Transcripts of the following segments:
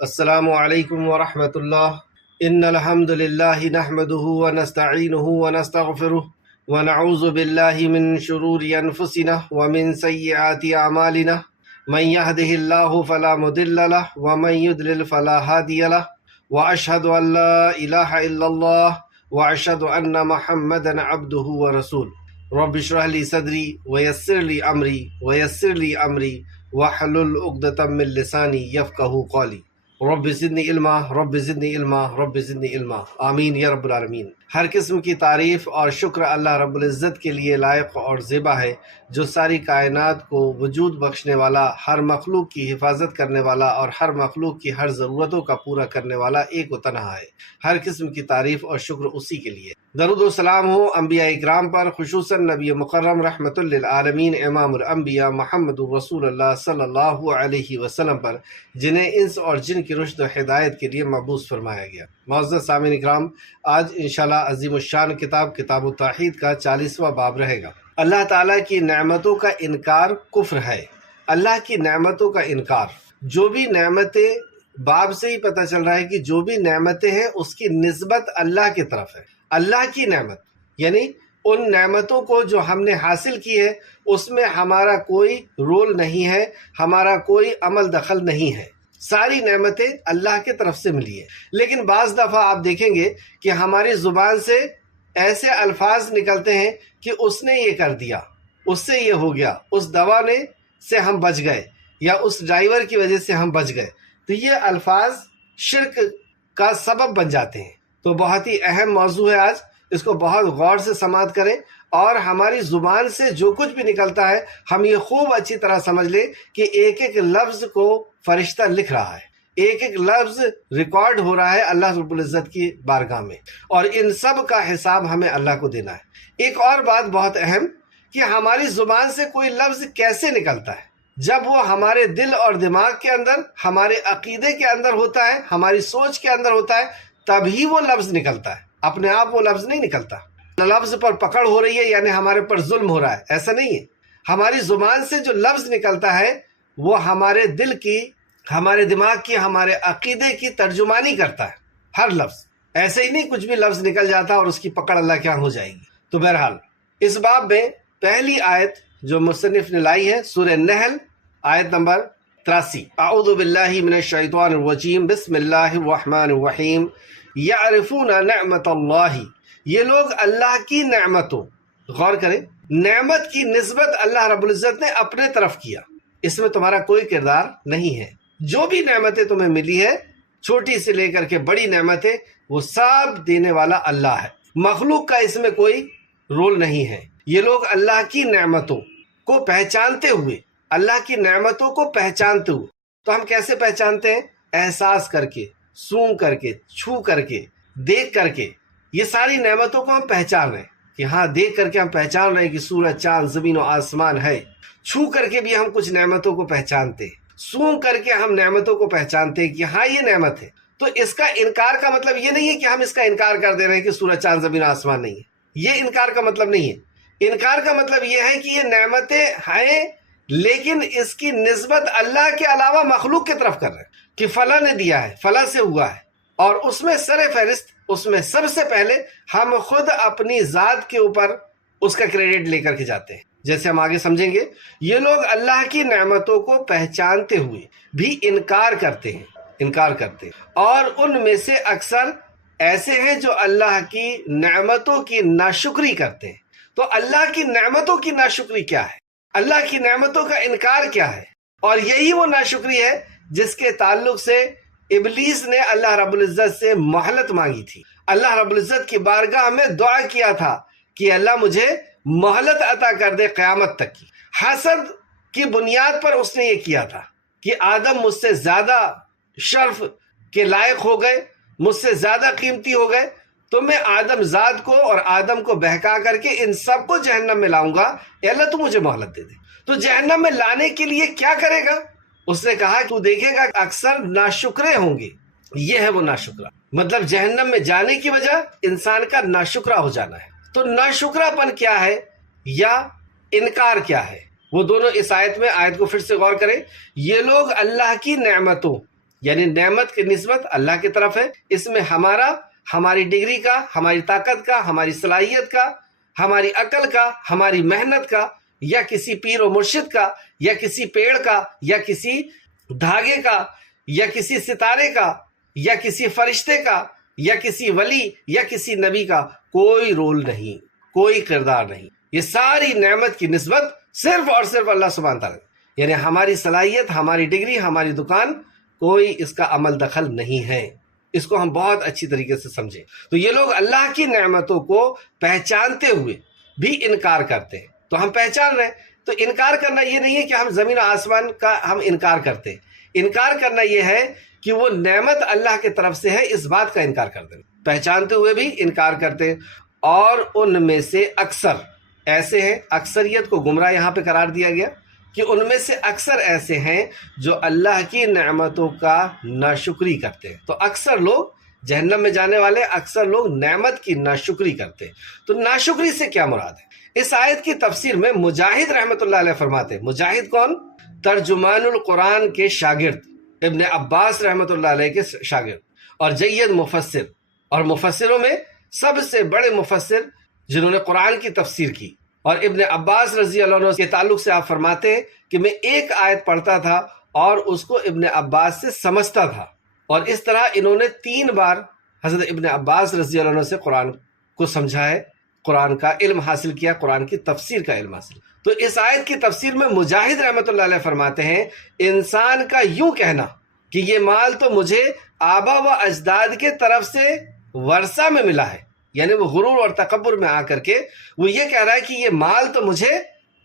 السلام علیکم ورحمۃ اللہ۔ ان الحمد للہ نحمده ونستعینه ونستغفره ونعوذ باللہ من شرور انفسنا ومن سیئات اعمالنا من يهده اللہ فلا مضل له ومن يضلل فلا هادی له واشهد ان لا الہ الا اللہ واشهد ان محمدا عبده ورسولہ۔ رب اشرح لي صدری ويسر لي امری ويسر لي امری واحلل عقدۃ من لسانی یفقہوا قولی۔ رب زدنی علما، رب زدنی علما، رب زدنی علما، آمین یا رب العالمین۔ ہر قسم کی تعریف اور شکر اللہ رب العزت کے لیے لائق اور زیبا ہے، جو ساری کائنات کو وجود بخشنے والا، ہر مخلوق کی حفاظت کرنے والا اور ہر مخلوق کی ہر ضرورتوں کا پورا کرنے والا ایک و تنہا ہے۔ ہر قسم کی تعریف اور شکر اسی کے لیے۔ درود و سلام ہو انبیاء اکرام پر، خصوصاً نبی مکرم رحمت للعالمین امام الانبیاء محمد رسول اللہ صلی اللہ علیہ وسلم پر، جنہیں انس اور جن کی رشد و ہدایت کے لیے مبعوث فرمایا گیا۔ معزز سامعین اکرام، آج انشاءاللہ عظیم الشان کتاب التوحید کا 40واں باب رہے گا۔ اللہ تعالیٰ کی نعمتوں کا انکار کفر ہے۔ اللہ کی نعمتوں کا انکار، جو بھی نعمتیں، باب سے ہی پتہ چل رہا ہے کہ جو بھی نعمتیں ہیں اس کی نسبت اللہ کی طرف ہے۔ اللہ کی نعمت یعنی ان نعمتوں کو جو ہم نے حاصل کی ہے، اس میں ہمارا کوئی رول نہیں ہے، ہمارا کوئی عمل دخل نہیں ہے۔ ساری نعمتیں اللہ کی طرف سے ملی ہیں۔ لیکن بعض دفعہ آپ دیکھیں گے کہ ہماری زبان سے ایسے الفاظ نکلتے ہیں کہ اس نے یہ کر دیا، اس سے یہ ہو گیا، اس دوا نے سے ہم بچ گئے، یا اس ڈرائیور کی وجہ سے ہم بچ گئے، تو یہ الفاظ شرک کا سبب بن جاتے ہیں۔ تو بہت ہی اہم موضوع ہے آج، اس کو بہت غور سے سماعت کریں، اور ہماری زبان سے جو کچھ بھی نکلتا ہے ہم یہ خوب اچھی طرح سمجھ لیں کہ ایک ایک لفظ کو فرشتہ لکھ رہا ہے، ایک ایک لفظ ریکارڈ ہو رہا ہے اللہ رب العزت کی بارگاہ میں، اور ان سب کا حساب ہمیں اللہ کو دینا ہے۔ ایک اور بات بہت اہم، کہ ہماری زبان سے کوئی لفظ کیسے نکلتا ہے؟ جب وہ ہمارے دل اور دماغ کے اندر، ہمارے عقیدے کے اندر ہوتا ہے، ہماری سوچ کے اندر ہوتا ہے، تبھی وہ لفظ نکلتا ہے۔ اپنے آپ وہ لفظ نہیں نکلتا۔ لفظ پر پکڑ ہو رہی ہے یعنی ہمارے پر ظلم ہو رہا ہے، ایسا نہیں ہے۔ ہماری زبان سے جو لفظ نکلتا ہے وہ ہمارے دل کی، ہمارے دماغ کی، ہمارے عقیدے کی ترجمانی کرتا ہے۔ ہر لفظ ایسے ہی نہیں کچھ بھی لفظ نکل جاتا اور اس کی پکڑ اللہ کے ہاں ہو جائے گی۔ تو بہرحال اس باب میں پہلی آیت جو مصنف نے لائی ہے سورہ نحل، آیت نمبر 83۔ اعوذ باللہ من الشیطان الرجیم، بسم اللہ الرحمن الرحیم۔ یعرفون نعمت اللہ، یہ لوگ اللہ کی نعمتوں، غور کریں، نعمت کی نسبت اللہ رب العزت نے اپنے طرف کیا، اس میں تمہارا کوئی کردار نہیں ہے۔ جو بھی نعمتیں تمہیں ملی ہے، چھوٹی سے لے کر کے بڑی نعمتیں، وہ سب دینے والا اللہ ہے، مخلوق کا اس میں کوئی رول نہیں ہے۔ یہ لوگ اللہ کی نعمتوں کو پہچانتے ہوئے، اللہ کی نعمتوں کو پہچانتے ہوئے، تو ہم کیسے پہچانتے ہیں؟ احساس کر کے، سونگ کر کے، چھو کر کے، دیکھ کر کے، یہ ساری نعمتوں کو ہم پہچان رہے ہیں کہ ہاں، دیکھ کر کے ہم پہچان رہے ہیں کہ سورج، چاند، زمین و آسمان ہے۔ چھو کر کے بھی ہم کچھ نعمتوں کو پہچانتے ہیں، سونگ کر کے ہم نعمتوں کو پہچانتے ہیں کہ ہاں یہ نعمت ہے۔ تو اس کا انکار کا مطلب یہ نہیں ہے کہ ہم اس کا انکار کر دے رہے ہیں کہ سورج، چاند، زمین و آسمان نہیں ہے، یہ انکار کا مطلب نہیں ہے۔ انکار کا مطلب یہ ہے کہ یہ نعمتیں ہیں، لیکن اس کی نسبت اللہ کے علاوہ مخلوق کی طرف کر رہے ہیں کہ فلاں نے دیا ہے، فلاں سے ہوا ہے، اور اس میں سر فہرست، اس میں سب سے پہلے ہم خود اپنی ذات کے اوپر اس کا کریڈٹ لے کر کے جاتے ہیں۔ جیسے ہم آگے سمجھیں گے، یہ لوگ اللہ کی نعمتوں کو پہچانتے ہوئے بھی انکار کرتے ہیں، اور ان میں سے اکثر ایسے ہیں جو اللہ کی نعمتوں کی ناشکری کرتے ہیں۔ تو اللہ کی نعمتوں کی ناشکری کیا ہے؟ اللہ کی نعمتوں کا انکار کیا ہے؟ اور یہی وہ ناشکری ہے جس کے تعلق سے ابلیس نے اللہ رب العزت سے مہلت مانگی تھی۔ اللہ رب العزت کی بارگاہ میں دعا کیا تھا کہ اللہ مجھے مہلت عطا کر دے قیامت تک کی۔ حسد کی بنیاد پر اس نے یہ کیا تھا کہ آدم مجھ سے زیادہ شرف کے لائق ہو گئے، مجھ سے زیادہ قیمتی ہو گئے، تو میں آدم ذات کو اور آدم کو بہکا کر کے ان سب کو جہنم میں لاؤں گا، اے اللہ تو مجھے مہلت دے دے۔ تو جہنم میں لانے کے لیے کیا کرے گا؟ اس نے کہا تو دیکھے گا اکثر ناشکرے ہوں گے۔ یہ ہے وہ ناشکرہ، مطلب جہنم میں جانے کی وجہ انسان کا ناشکرہ ہو جانا ہے۔ تو ناشکرہ پن کیا ہے یا انکار کیا ہے، وہ دونوں اس آیت میں، آیت کو پھر سے غور کریں۔ یہ لوگ اللہ کی نعمتوں یعنی نعمت کی نسبت اللہ کی طرف ہے، اس میں ہماری ڈگری کا، ہماری طاقت کا، ہماری صلاحیت کا، ہماری عقل کا، ہماری محنت کا، یا کسی پیر و مرشد کا، یا کسی پیڑ کا، یا کسی دھاگے کا، یا کسی ستارے کا، یا کسی فرشتے کا، یا کسی ولی یا کسی نبی کا کوئی رول نہیں، کوئی کردار نہیں۔ یہ ساری نعمت کی نسبت صرف اور صرف اللہ سبحانہ تعالیٰ، یعنی ہماری صلاحیت، ہماری ڈگری، ہماری دکان، کوئی اس کا عمل دخل نہیں ہے۔ اس کو ہم بہت اچھی طریقے سے سمجھیں۔ تو یہ لوگ اللہ کی نعمتوں کو پہچانتے ہوئے بھی انکار کرتے ہیں۔ تو ہم پہچان رہے ہیں، تو انکار کرنا یہ نہیں ہے کہ ہم زمین و آسمان کا ہم انکار کرتے ہیں۔ انکار کرنا یہ ہے کہ وہ نعمت اللہ کی طرف سے ہے، اس بات کا انکار کر دیں۔ پہچانتے ہوئے بھی انکار کرتے ہیں، اور ان میں سے اکثر ایسے ہیں، اکثریت کو گمراہ یہاں پہ قرار دیا گیا کہ ان میں سے اکثر ایسے ہیں جو اللہ کی نعمتوں کا ناشکری کرتے ہیں۔ تو اکثر لوگ جہنم میں جانے والے، اکثر لوگ نعمت کی ناشکری کرتے ہیں۔ تو ناشکری سے کیا مراد ہے؟ اس آیت کی تفسیر میں مجاہد رحمۃ اللہ علیہ فرماتے ہیں، مجاہد کون؟ ترجمان القرآن کے شاگرد، ابن عباس رحمۃ اللہ علیہ کے شاگرد، اور جید مفسر، اور مفسروں میں سب سے بڑے مفسر جنہوں نے قرآن کی تفسیر کی۔ اور ابن عباس رضی اللہ عنہ کے تعلق سے آپ فرماتے ہیں کہ میں ایک آیت پڑھتا تھا اور اس کو ابن عباس سے سمجھتا تھا، اور اس طرح انہوں نے 3 بار حضرت ابن عباس رضی اللہ عنہ سے قرآن کو سمجھا ہے، قرآن کا علم حاصل کیا، قرآن کی تفسیر کا علم حاصل۔ تو اس آیت کی تفسیر میں مجاہد رحمۃ اللہ علیہ فرماتے ہیں، انسان کا یوں کہنا کہ یہ مال تو مجھے آبا و اجداد کے طرف سے ورثہ میں ملا ہے، یعنی وہ غرور اور تکبر میں آ کر کے وہ یہ کہہ رہا ہے کہ یہ مال تو مجھے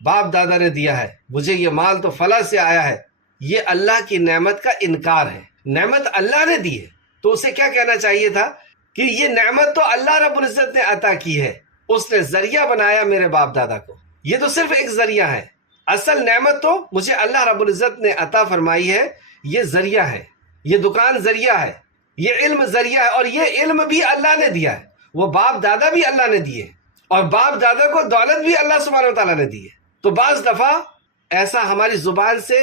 باپ دادا نے دیا ہے، مجھے یہ مال تو فلاں سے آیا ہے، یہ اللہ کی نعمت کا انکار ہے۔ نعمت اللہ نے دی ہے تو اسے کیا کہنا چاہیے تھا کہ یہ نعمت تو اللہ رب العزت نے عطا کی ہے، اس نے ذریعہ بنایا میرے باپ دادا کو، یہ تو صرف ایک ذریعہ ہے، اصل نعمت تو مجھے اللہ رب العزت نے عطا فرمائی ہے، یہ ذریعہ ہے، یہ دکان ذریعہ ہے، یہ علم ذریعہ ہے، اور یہ علم بھی اللہ نے دیا ہے، وہ باپ دادا بھی اللہ نے دیے، اور باپ دادا کو دولت بھی اللہ سبحانہ و تعالیٰ نے دی ہے۔ تو بعض دفعہ ایسا ہماری زبان سے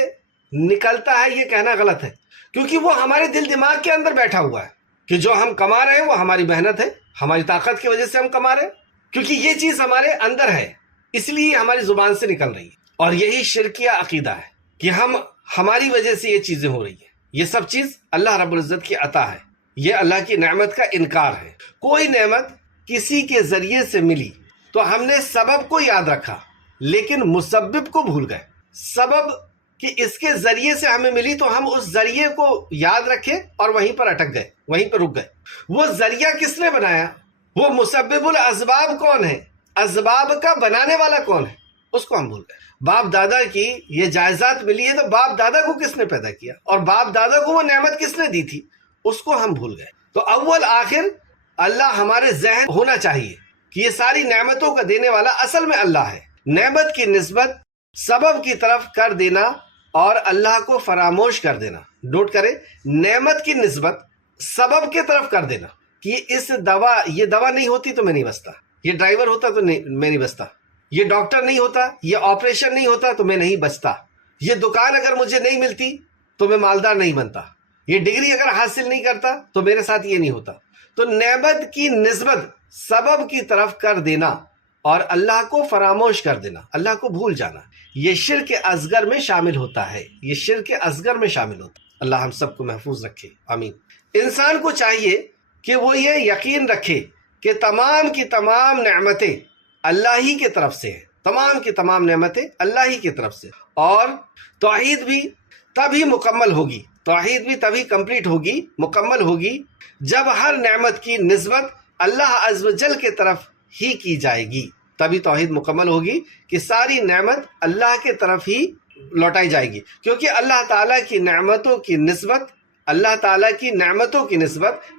نکلتا ہے، یہ کہنا غلط ہے، کیونکہ وہ ہمارے دل دماغ کے اندر بیٹھا ہوا ہے کہ جو ہم کما رہے ہیں وہ ہماری محنت ہے، ہماری طاقت کی وجہ سے ہم کما رہے ہیں، کیونکہ یہ چیز ہمارے اندر ہے، اس لیے ہماری زبان سے نکل رہی ہے۔ اور یہی شرکیہ عقیدہ ہے کہ ہماری وجہ سے یہ چیزیں ہو رہی ہیں۔ یہ سب چیز اللہ رب العزت کی عطا ہے، یہ اللہ کی نعمت کا انکار ہے۔ کوئی نعمت کسی کے ذریعے سے ملی تو ہم نے سبب کو یاد رکھا لیکن مسبب کو بھول گئے۔ سبب کہ اس کے ذریعے سے ہمیں ملی تو ہم اس ذریعے کو یاد رکھے اور وہیں پر اٹک گئے، وہیں پر رک گئے۔ وہ ذریعہ کس نے بنایا؟ وہ مسبب الاسباب کون ہے؟ اسباب کا بنانے والا کون ہے؟ اس کو ہم بھول گئے۔ باپ دادا کی یہ جائیداد ملی ہے تو باپ دادا کو کس نے پیدا کیا، اور باپ دادا کو وہ نعمت کس نے دی تھی، اس کو ہم بھول گئے۔ تو اول آخر اللہ ہمارے ذہن ہونا چاہیے کہ یہ ساری نعمتوں کا دینے والا اصل میں اللہ ہے۔ نعمت کی نسبت سبب کی طرف کر دینا اور اللہ کو فراموش کر دینا، نوٹ کریں، نعمت کی نسبت سبب کی طرف کر دینا کہ یہ دوا نہیں ہوتی تو میں نہیں بچتا، یہ ڈرائیور ہوتا تو میں نہیں بچتا، یہ ڈاکٹر نہیں ہوتا، یہ آپریشن نہیں ہوتا تو میں نہیں بچتا، یہ دکان اگر مجھے نہیں ملتی تو میں مالدار نہیں بنتا، یہ ڈگری اگر حاصل نہیں کرتا تو میرے ساتھ یہ نہیں ہوتا۔ تو نعمت کی نسبت سبب کی طرف کر دینا اور اللہ کو فراموش کر دینا، اللہ کو بھول جانا، یہ شرک اصغر میں شامل ہوتا ہے، یہ شرک اصغر میں شامل ہوتا ہے۔ اللہ ہم سب کو محفوظ رکھے، آمین۔ انسان کو چاہیے کہ وہ یہ یقین رکھے کہ تمام کی تمام نعمتیں اللہ ہی کی طرف سے ہیں، تمام کی تمام نعمتیں اللہ ہی کی طرف سے، اور توحید بھی تبھی مکمل ہوگی، توحید بھی تبھی کمپلیٹ ہوگی، مکمل ہوگی جب ہر نعمت کی نسبت اللہ عز و جل کی طرف ہی کی جائے گی، تبھی توحید مکمل ہوگی کہ ساری نعمت اللہ کے طرف ہی لوٹائی جائے گی، کیونکہ اللہ تعالیٰ کی نعمتوں کی نسبت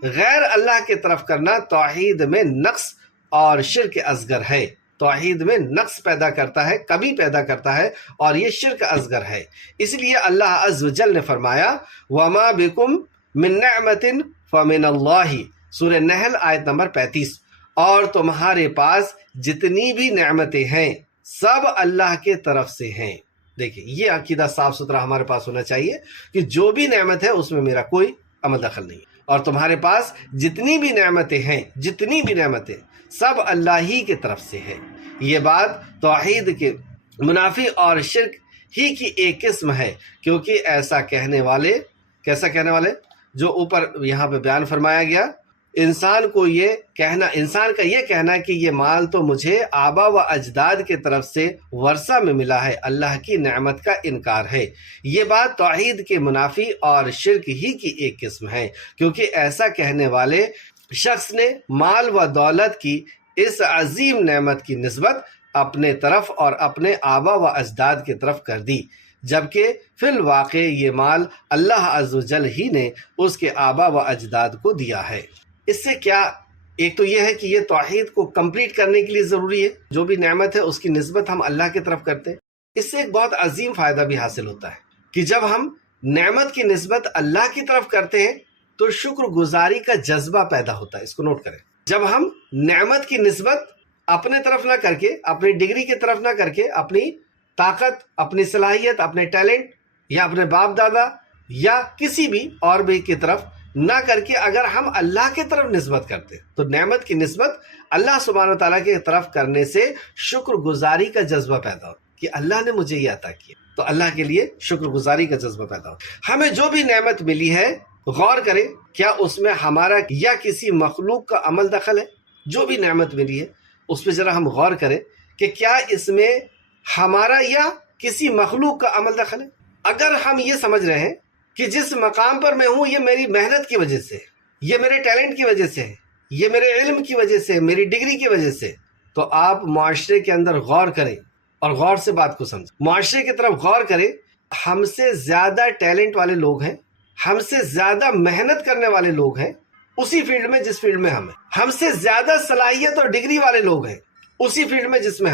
غیر اللہ کی طرف کرنا توحید میں نقص اور شرک اصغر ہے، توحید میں نقص پیدا کرتا ہے، کمی پیدا کرتا ہے، اور یہ شرک اصغر ہے۔ اس لیے اللہ عز و جل نے فرمایا وَمَا بِكُم مِّن نِّعْمَةٍ فَمِنَ اللَّهِ، سورہ نحل آیت نمبر 35، اور تمہارے پاس جتنی بھی نعمتیں ہیں سب اللہ کے طرف سے ہیں۔ دیکھیں یہ عقیدہ صاف ستھرا ہمارے پاس ہونا چاہیے کہ جو بھی نعمت ہے اس میں میرا کوئی عمل دخل نہیں ہے، اور تمہارے پاس جتنی بھی نعمتیں ہیں، جتنی بھی نعمتیں سب اللہ ہی کی طرف سے ہے۔ یہ بات توحید کے منافی اور شرک ہی کی ایک قسم ہے، کیونکہ ایسا کہنے والے، کیسا کہنے والے، جو اوپر یہاں پہ بیان فرمایا گیا، انسان کا یہ کہنا کہ یہ مال تو مجھے آبا و اجداد کے طرف سے ورثہ میں ملا ہے، اللہ کی نعمت کا انکار ہے۔ یہ بات توحید کے منافی اور شرک ہی کی ایک قسم ہے، کیونکہ ایسا کہنے والے شخص نے مال و دولت کی اس عظیم نعمت کی نسبت اپنے طرف اور اپنے آبا و اجداد کی طرف کر دی، جبکہ فی الواقع یہ مال اللہ عز و جل ہی نے اس کے آبا و اجداد کو دیا ہے۔ اس سے کیا، ایک تو یہ ہے کہ یہ توحید کو کمپلیٹ کرنے کے لیے ضروری ہے، جو بھی نعمت ہے اس کی نسبت ہم اللہ کی طرف کرتے ہیں۔ اس سے ایک بہت عظیم فائدہ بھی حاصل ہوتا ہے کہ جب ہم نعمت کی نسبت اللہ کی طرف کرتے ہیں تو شکر گزاری کا جذبہ پیدا ہوتا ہے۔ اس کو نوٹ کریں، جب ہم نعمت کی نسبت اپنے طرف نہ کر کے، اپنی ڈگری کی طرف نہ کر کے، اپنی طاقت، اپنی صلاحیت، اپنے ٹیلنٹ یا اپنے باپ دادا یا کسی بھی اور بھی کی طرف نہ کر کے اگر ہم اللہ کی طرف نسبت کرتے تو نعمت کی نسبت اللہ سبحانہ وتعالیٰ کی طرف کرنے سے شکر گزاری کا جذبہ پیدا ہو کہ اللہ نے مجھے یہ عطا کیا، تو اللہ کے لیے شکر گزاری کا جذبہ پیدا ہو۔ ہمیں جو بھی نعمت ملی ہے غور کریں کیا اس میں ہمارا یا کسی مخلوق کا عمل دخل ہے؟ جو بھی نعمت ملی ہے اس پہ ذرا ہم غور کریں کہ کیا اس میں ہمارا یا کسی مخلوق کا عمل دخل ہے۔ اگر ہم یہ سمجھ رہے ہیں کہ جس مقام پر میں ہوں یہ میری محنت کی وجہ سے، یہ میرے ٹیلنٹ کی وجہ سے، یہ میرے علم کی وجہ سے، میری ڈگری کی وجہ سے، تو آپ معاشرے کے اندر غور کریں اور غور سے بات کو سمجھیں۔ معاشرے کی طرف غور کریں، ہم سے زیادہ ٹیلنٹ والے لوگ ہیں، ہم سے زیادہ محنت کرنے والے لوگ ہیں اسی فیلڈ میں جس فیلڈ میں ہم سے زیادہ صلاحیت اور ڈگری والے لوگ ہیں اسی فیلڈ میں جس میں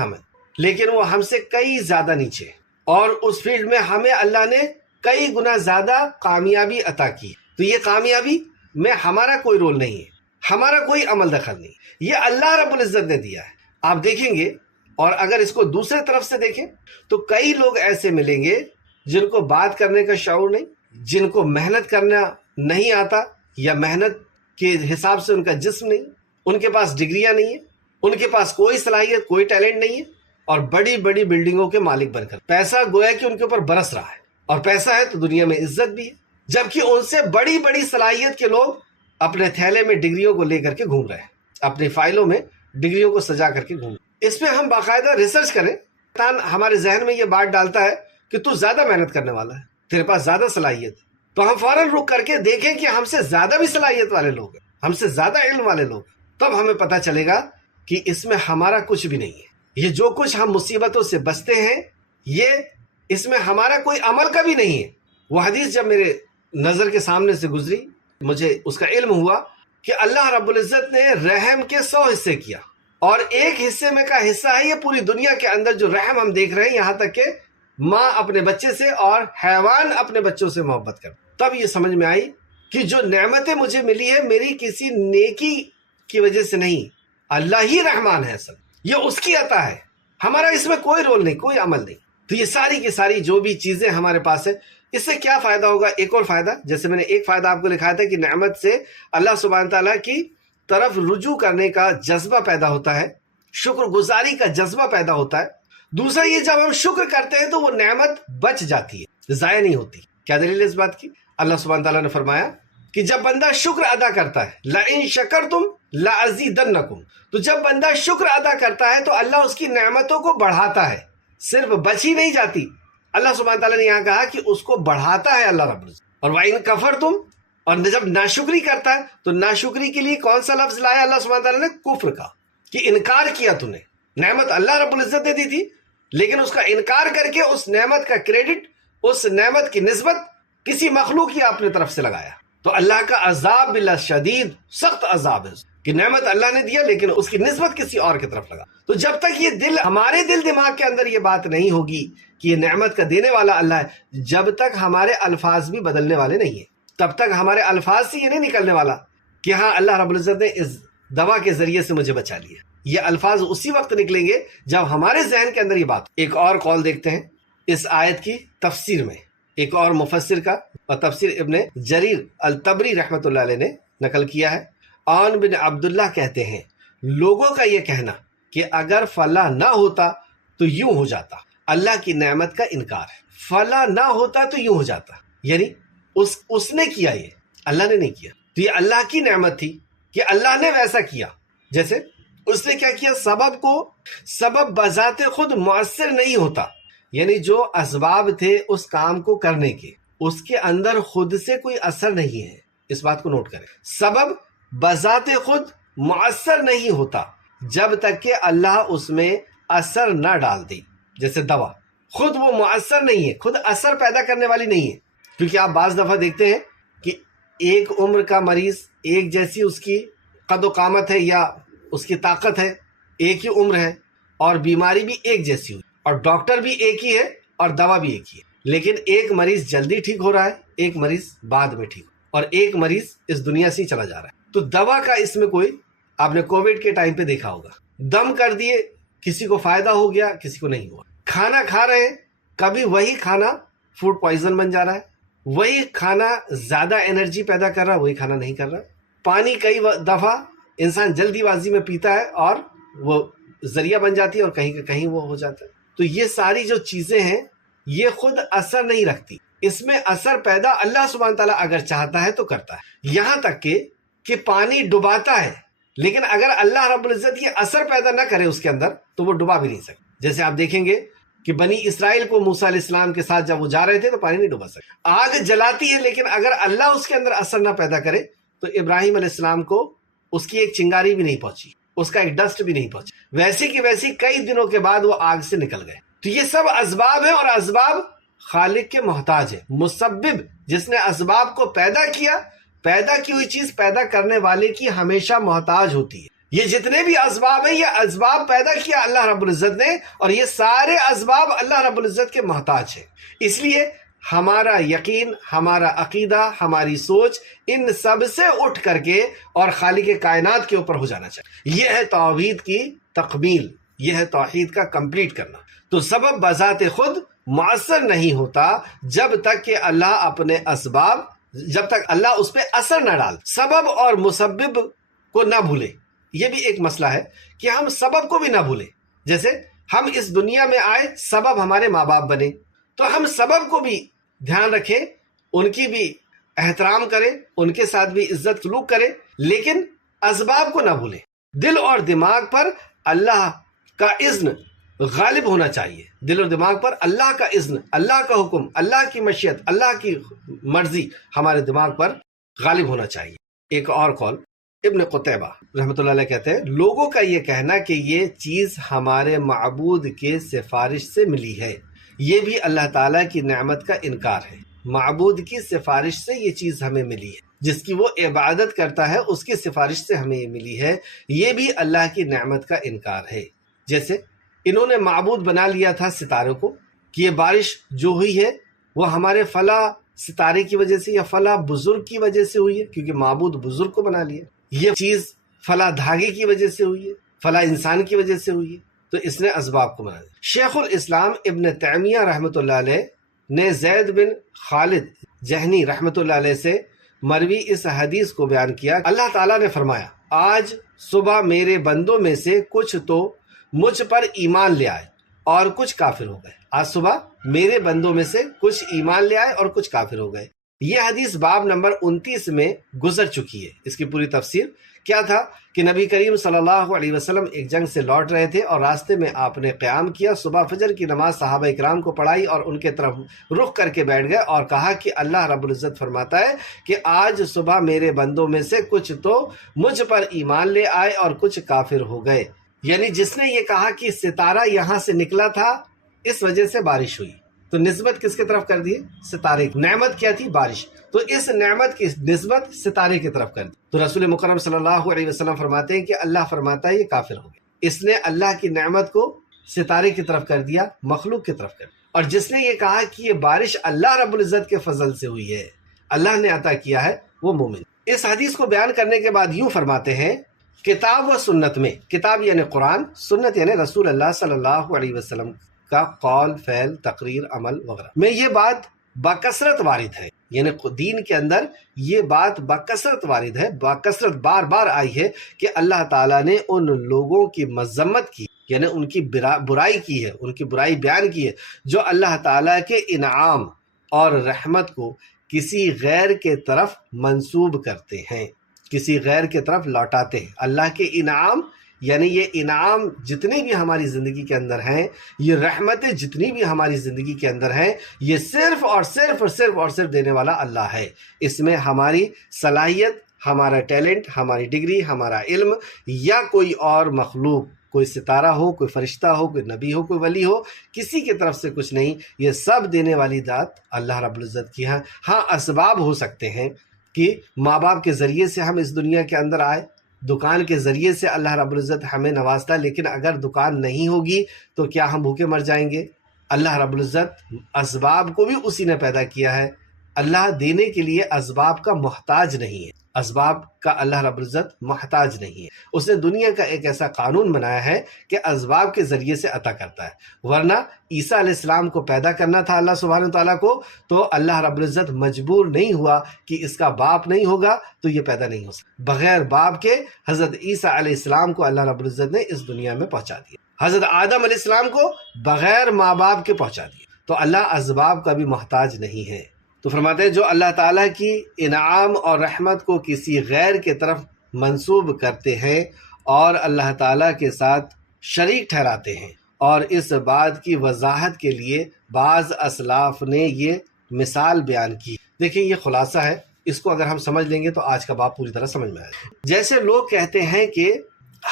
لیکن وہ ہم سے کئی زیادہ نیچے، اور اس فیلڈ میں ہمیں اللہ نے کئی گنا زیادہ کامیابی عطا کی۔ تو یہ کامیابی میں ہمارا کوئی رول نہیں ہے، ہمارا کوئی عمل دخل نہیں، یہ اللہ رب العزت نے دیا ہے۔ آپ دیکھیں گے، اور اگر اس کو دوسرے طرف سے دیکھیں تو کئی لوگ ایسے ملیں گے جن کو بات کرنے کا شعور نہیں، جن کو محنت کرنا نہیں آتا، یا محنت کے حساب سے ان کا جسم نہیں، ان کے پاس ڈگریاں نہیں ہیں، ان کے پاس کوئی صلاحیت، کوئی ٹیلنٹ نہیں ہے، اور بڑی بڑی بلڈنگوں کے مالک بن کر پیسہ گویا کہ ان کے اوپر برس رہا ہے، اور پیسہ ہے تو دنیا میں عزت بھی ہے، جبکہ ان سے بڑی بڑی صلاحیت کے لوگ اپنے تھیلے میں ڈگریوں کو لے کر کے گھوم رہے ہیں، اپنی فائلوں میں ڈگریوں کو سجا کر کے گھوم رہے ہیں۔ اس پہ ہم باقاعدہ ریسرچ کریں، ہمارے ذہن میں یہ بات ڈالتا ہے کہ تو زیادہ محنت کرنے والا ہے، تیرے پاس زیادہ صلاحیت، تو ہم فوراً رک کر کے دیکھیں کہ ہم سے زیادہ بھی صلاحیت والے لوگ ہیں، ہم سے زیادہ علم والے لوگ، تب ہمیں پتہ چلے گا کہ اس میں ہمارا کچھ بھی نہیں ہے۔ یہ جو کچھ ہم مصیبتوں سے بچتے ہیں یہ اس میں ہمارا کوئی عمل کا بھی نہیں ہے۔ وہ حدیث جب میرے نظر کے سامنے سے گزری، مجھے اس کا علم ہوا کہ اللہ رب العزت نے رحم کے 100 حصے کیا، اور ایک حصے میں کا حصہ ہے یہ پوری دنیا کے اندر جو رحم ہم دیکھ رہے ہیں، یہاں تک کہ ماں اپنے بچے سے اور حیوان اپنے بچوں سے محبت کر۔ تب یہ سمجھ میں آئی کہ جو نعمتیں مجھے ملی ہے میری کسی نیکی کی وجہ سے نہیں، اللہ ہی رحمان ہے، اصل یہ اس کی عطا ہے، ہمارا اس میں کوئی رول نہیں، کوئی عمل نہیں۔ تو یہ ساری کی ساری جو بھی چیزیں ہمارے پاس ہے، اس سے کیا فائدہ ہوگا؟ ایک اور فائدہ، جیسے میں نے ایک فائدہ آپ کو لکھایا تھا کہ نعمت سے اللہ سبحانہ تعالیٰ کی طرف رجوع کرنے کا جذبہ پیدا ہوتا ہے، شکر گزاری کا جذبہ پیدا ہوتا ہے۔ دوسرا یہ جب ہم شکر کرتے ہیں تو وہ نعمت بچ جاتی ہے، ضائع نہیں ہوتی۔ کیا دلیل ہے اس بات کی؟ اللہ سبحانہ تعالیٰ نے فرمایا کہ جب بندہ شکر ادا کرتا ہے، لَإِن شَكَرْتُمْ لَأَزِيدَنَّكُمْ، تو جب بندہ شکر ادا کرتا ہے تو اللہ اس کی نعمتوں کو بڑھاتا ہے، صرف بچ ہی نہیں جاتی، اللہ سبحانہ تعالیٰ نے یہاں کہا کہ اس کو بڑھاتا ہے اللہ رب العزت۔ اور وَإِن كَفَرْتُمْ، اور جب ناشکری کرتا ہے تو ناشکری کے لیے کون سا لفظ لایا اللہ سبحانہ تعالیٰ نے؟ کفر کا، کہ انکار کیا تو نے، نعمت اللہ رب العزت نے دی تھی لیکن اس کا انکار کر کے اس نعمت کا کریڈٹ، اس نعمت کی نسبت کسی مخلوق کی اپنے طرف سے لگایا، تو اللہ کا عذاب باللہ شدید، سخت عذاب ہے کہ نعمت اللہ نے دیا لیکن اس کی نسبت کسی اور کی طرف لگا۔ تو جب تک یہ ہمارے دل دماغ کے اندر یہ بات نہیں ہوگی کہ یہ نعمت کا دینے والا اللہ ہے، جب تک ہمارے الفاظ بھی بدلنے والے نہیں ہیں، تب تک ہمارے الفاظ سے یہ نہیں نکلنے والا کہ ہاں اللہ رب العزت نے اس دوا کے ذریعے سے مجھے بچا لیا۔ یہ الفاظ اسی وقت نکلیں گے جب ہمارے ذہن کے اندر یہ بات۔ ایک اور قول دیکھتے ہیں اس آیت کی تفسیر میں ایک اور مفسر کا اور تفسیر ابن جریر الطبری رحمۃ اللہ علیہ نے نقل کیا ہے۔ عون بن عبداللہ کہتے ہیں لوگوں کا یہ کہنا کہ اگر فلاں نہ ہوتا تو یوں ہو جاتا، اللہ کی نعمت کا انکار ہے۔ فلاں نہ ہوتا تو یوں ہو جاتا، یعنی اس نے کیا، یہ اللہ نے نہیں کیا، تو یہ اللہ کی نعمت تھی کہ اللہ نے ویسا کیا۔ جیسے اس نے کیا کیا، سبب بذات خود مؤثر نہیں ہوتا، یعنی جو اسباب تھے اس کام کو کرنے کے، اس کے اندر خود سے کوئی اثر نہیں ہے۔ اس بات کو نوٹ کریں، سبب بذات خود مؤثر نہیں ہوتا جب تک کہ اللہ اس میں اثر نہ ڈال دے۔ جیسے دوا خود وہ مؤثر نہیں ہے، خود اثر پیدا کرنے والی نہیں ہے، کیونکہ آپ بعض دفعہ دیکھتے ہیں کہ ایک عمر کا مریض، ایک جیسی اس کی قد و قامت ہے یا اس کی طاقت ہے، ایک ہی عمر ہے اور بیماری بھی ایک جیسی ہوئی اور ڈاکٹر بھی ایک ہی ہے اور دوا بھی ایک ہی ہے، لیکن ایک مریض جلدی ٹھیک ہو رہا ہے، ایک مریض بعد میں ٹھیک اور ایک مریض اس دنیا سے ہی چلا جا رہا ہے۔ تو دوا کا اس میں کوئی، آپ نے کووڈ کے ٹائم پہ دیکھا ہوگا، دم کر دیے، کسی کو فائدہ ہو گیا کسی کو نہیں ہوا۔ کھانا کھا رہے ہیں، کبھی وہی کھانا فوڈ پوائزن بن جا رہا ہے، وہی کھانا زیادہ انرجی پیدا کر رہا ہے، وہی کھانا نہیں کر رہا۔ پانی کئی دفعہ انسان جلدی بازی میں پیتا ہے اور وہ ذریعہ بن جاتی ہے اور کہیں کہ کہیں وہ ہو جاتا ہے۔ تو یہ ساری جو چیزیں ہیں یہ خود اثر نہیں رکھتی، اس میں اثر پیدا اللہ سبحانہ تعالیٰ اگر چاہتا ہے تو کرتا ہے، یہاں تک کہ پانی ڈباتا ہے، لیکن اگر اللہ رب العزت یہ اثر پیدا نہ کرے اس کے اندر تو وہ ڈبا بھی نہیں سکتا۔ جیسے آپ دیکھیں گے کہ بنی اسرائیل کو موسیٰ علیہ السلام کے ساتھ جب وہ جا رہے تھے تو پانی نہیں ڈبا سکے، آگ جلاتی ہے، لیکن اگر اللہ اس کے اندر اثر نہ پیدا کرے تو ابراہیم علیہ السلام کو اس کی ایک چنگاری بھی نہیں پہنچی، اس کا ایک ڈسٹ بھی نہیں پہنچی، ویسی کی ویسی کئی دنوں کے بعد وہ آگ سے نکل گئے۔ تو یہ سب اسباب ہیں اور اسباب خالق کے محتاج ہے۔ مسبب جس نے اسباب کو پیدا کیا، پیدا کی ہوئی چیز پیدا کرنے والے کی ہمیشہ محتاج ہوتی ہے۔ یہ جتنے بھی اسباب ہیں یہ اسباب پیدا کیا اللہ رب العزت نے، اور یہ سارے اسباب اللہ رب العزت کے محتاج ہیں۔ اس لیے ہمارا یقین، ہمارا عقیدہ، ہماری سوچ ان سب سے اٹھ کر کے اور خالق کائنات کے اوپر ہو جانا چاہیے۔ یہ ہے توحید کی تکمیل، یہ ہے توحید کا کمپلیٹ کرنا۔ تو سبب بذات خود مؤثر نہیں ہوتا جب تک کہ اللہ اپنے اسباب، جب تک اللہ اس پہ اثر نہ ڈال، سبب اور مسبب کو نہ بھولے۔ یہ بھی ایک مسئلہ ہے کہ ہم سبب کو بھی نہ بھولیں۔ جیسے ہم اس دنیا میں آئے، سبب ہمارے ماں باپ بنے، تو ہم سبب کو بھی دھیان رکھیں، ان کی بھی احترام کریں، ان کے ساتھ بھی عزت سلوک کریں، لیکن اسباب کو نہ بھولیں۔ دل اور دماغ پر اللہ کا اذن غالب ہونا چاہیے، دل اور دماغ پر اللہ کا اذن، اللہ کا حکم، اللہ کی مشیت، اللہ کی مرضی ہمارے دماغ پر غالب ہونا چاہیے۔ ایک اور قول ابن قتیبہ رحمۃ اللہ علیہ کہتے ہیں لوگوں کا یہ کہنا کہ یہ چیز ہمارے معبود کے سفارش سے ملی ہے، یہ بھی اللہ تعالیٰ کی نعمت کا انکار ہے۔ معبود کی سفارش سے یہ چیز ہمیں ملی ہے، جس کی وہ عبادت کرتا ہے اس کی سفارش سے ہمیں یہ ملی ہے، یہ بھی اللہ کی نعمت کا انکار ہے۔ جیسے انہوں نے معبود بنا لیا تھا ستاروں کو کہ یہ بارش جو ہوئی ہے وہ ہمارے فلاں ستارے کی وجہ سے یا فلاں بزرگ کی وجہ سے ہوئی ہے، کیونکہ معبود بزرگ کو بنا لیا۔ یہ چیز فلاں دھاگے کی وجہ سے ہوئی ہے، فلاں انسان کی وجہ سے ہوئی ہے، تو اس نے اسباب کو بنا دیا۔ شیخ الاسلام ابن تیمیہ رحمۃ اللہ علیہ نے زید بن خالد جہنی رحمۃ اللہ علیہ سے مروی اس حدیث کو بیان کیا۔ اللہ تعالیٰ نے فرمایا آج صبح میرے بندوں میں سے کچھ تو مجھ پر ایمان لے آئے اور کچھ کافر ہو گئے۔ آج صبح میرے بندوں میں سے کچھ ایمان لے آئے اور کچھ کافر ہو گئے۔ یہ حدیث باب نمبر 29 میں گزر چکی ہے۔ اس کی پوری تفسیر کیا تھا کہ نبی کریم صلی اللہ علیہ وسلم ایک جنگ سے لوٹ رہے تھے اور راستے میں آپ نے قیام کیا، صبح فجر کی نماز صحابہ اکرام کو پڑھائی اور ان کے طرف رخ کر کے بیٹھ گئے اور کہا کہ اللہ رب العزت فرماتا ہے کہ آج صبح میرے بندوں میں سے کچھ تو مجھ پر ایمان لے آئے اور کچھ کافر ہو گئے۔ یعنی جس نے یہ کہا کہ ستارہ یہاں سے نکلا تھا اس وجہ سے بارش ہوئی، تو نسبت کس کی طرف کر دی؟ ستارے کی۔ نعمت کیا تھی؟ بارش، تو اس نعمت کی نسبت ستارے کی طرف کر دی۔ تو رسول مکرم صلی اللہ علیہ وسلم فرماتے ہیں کہ اللہ فرماتا ہے یہ کافر ہو گئے، اس نے اللہ کی نعمت کو ستارے کی طرف کر دیا، مخلوق کی طرف کر دیا۔ اور جس نے یہ کہا کہ یہ بارش اللہ رب العزت کے فضل سے ہوئی ہے، اللہ نے عطا کیا ہے، وہ مومن۔ اس حدیث کو بیان کرنے کے بعد یوں فرماتے ہیں کتاب و سنت میں، کتاب یعنی قرآن، سنت یعنی رسول اللہ صلی اللہ علیہ وسلم کا قول، فعل، تقریر، عمل وغیرہ میں یہ بات بکثرت وارد ہے، یعنی دین کے اندر یہ بات بکثرت وارد ہے، بکثرت بار بار آئی ہے کہ اللہ تعالیٰ نے ان لوگوں کی مذمت کی، یعنی ان کی برائی کی ہے، ان کی برائی بیان کی ہے جو اللہ تعالیٰ کے انعام اور رحمت کو کسی غیر کے طرف منسوب کرتے ہیں، کسی غیر کے طرف لوٹاتے ہیں۔ اللہ کے انعام یعنی یہ انعام جتنے بھی ہماری زندگی کے اندر ہیں، یہ رحمتیں جتنی بھی ہماری زندگی کے اندر ہیں، یہ صرف اور صرف اور صرف اور صرف دینے والا اللہ ہے۔ اس میں ہماری صلاحیت، ہمارا ٹیلنٹ، ہماری ڈگری، ہمارا علم یا کوئی اور مخلوق، کوئی ستارہ ہو، کوئی فرشتہ ہو، کوئی نبی ہو، کوئی ولی ہو، کسی کی طرف سے کچھ نہیں، یہ سب دینے والی ذات اللہ رب العزت کی ہے۔ ہاں اسباب ہو سکتے ہیں کہ ماں باپ کے ذریعے سے ہم اس دنیا کے اندر آئے، دکان کے ذریعے سے اللہ رب العزت ہمیں نوازتا، لیکن اگر دکان نہیں ہوگی تو کیا ہم بھوکے مر جائیں گے؟ اللہ رب العزت اسباب کو بھی اسی نے پیدا کیا ہے۔ اللہ دینے کے لیے اسباب کا محتاج نہیں ہے، اسباب کا اللہ رب العزت محتاج نہیں ہے۔ اس نے دنیا کا ایک ایسا قانون بنایا ہے کہ اسباب کے ذریعے سے عطا کرتا ہے، ورنہ عیسیٰ علیہ السلام کو پیدا کرنا تھا اللہ سبحانہ تعالیٰ کو، تو اللہ رب العزت مجبور نہیں ہوا کہ اس کا باپ نہیں ہوگا تو یہ پیدا نہیں ہو سکتا۔ بغیر باپ کے حضرت عیسیٰ علیہ السلام کو اللہ رب العزت نے اس دنیا میں پہنچا دیا، حضرت آدم علیہ السلام کو بغیر ماں باپ کے پہنچا دیا۔ تو اللہ اسباب کا بھی محتاج نہیں ہے۔ تو فرماتے ہیں جو اللہ تعالیٰ کی انعام اور رحمت کو کسی غیر کے طرف منسوب کرتے ہیں اور اللہ تعالیٰ کے ساتھ شریک ٹھہراتے ہیں، اور اس بات کی وضاحت کے لیے بعض اسلاف نے یہ مثال بیان کی۔ دیکھیں یہ خلاصہ ہے، اس کو اگر ہم سمجھ لیں گے تو آج کا باب پوری طرح سمجھ میں آئے گا۔ جیسے لوگ کہتے ہیں کہ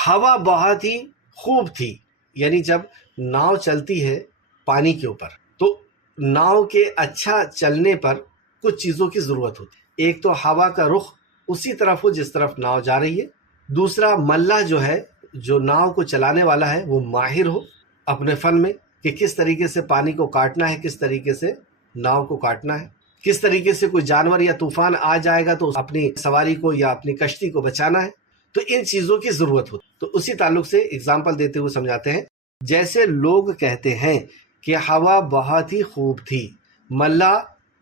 ہوا بہت ہی خوب تھی، یعنی جب ناؤ چلتی ہے پانی کے اوپر تو ناؤ کے اچھا چلنے پر کچھ چیزوں کی ضرورت ہوتی ہے۔ ایک تو ہوا کا رخ اسی طرف ہو جس طرف ناؤ جا رہی ہے، دوسرا ملہ جو ہے، جو ناؤ کو چلانے والا ہے، وہ ماہر ہو اپنے فن میں کہ کس طریقے سے پانی کو کاٹنا ہے، کس طریقے سے ناؤ کو کاٹنا ہے، کس طریقے سے کوئی جانور یا طوفان آ جائے گا تو اپنی سواری کو یا اپنی کشتی کو بچانا ہے۔ تو ان چیزوں کی ضرورت ہوتی۔ تو اسی تعلق سے اگزامپل دیتے ہوئے سمجھاتے ہیں، جیسے لوگ کہتے ہیں کہ ہوا بہت ہی خوب تھی، ملا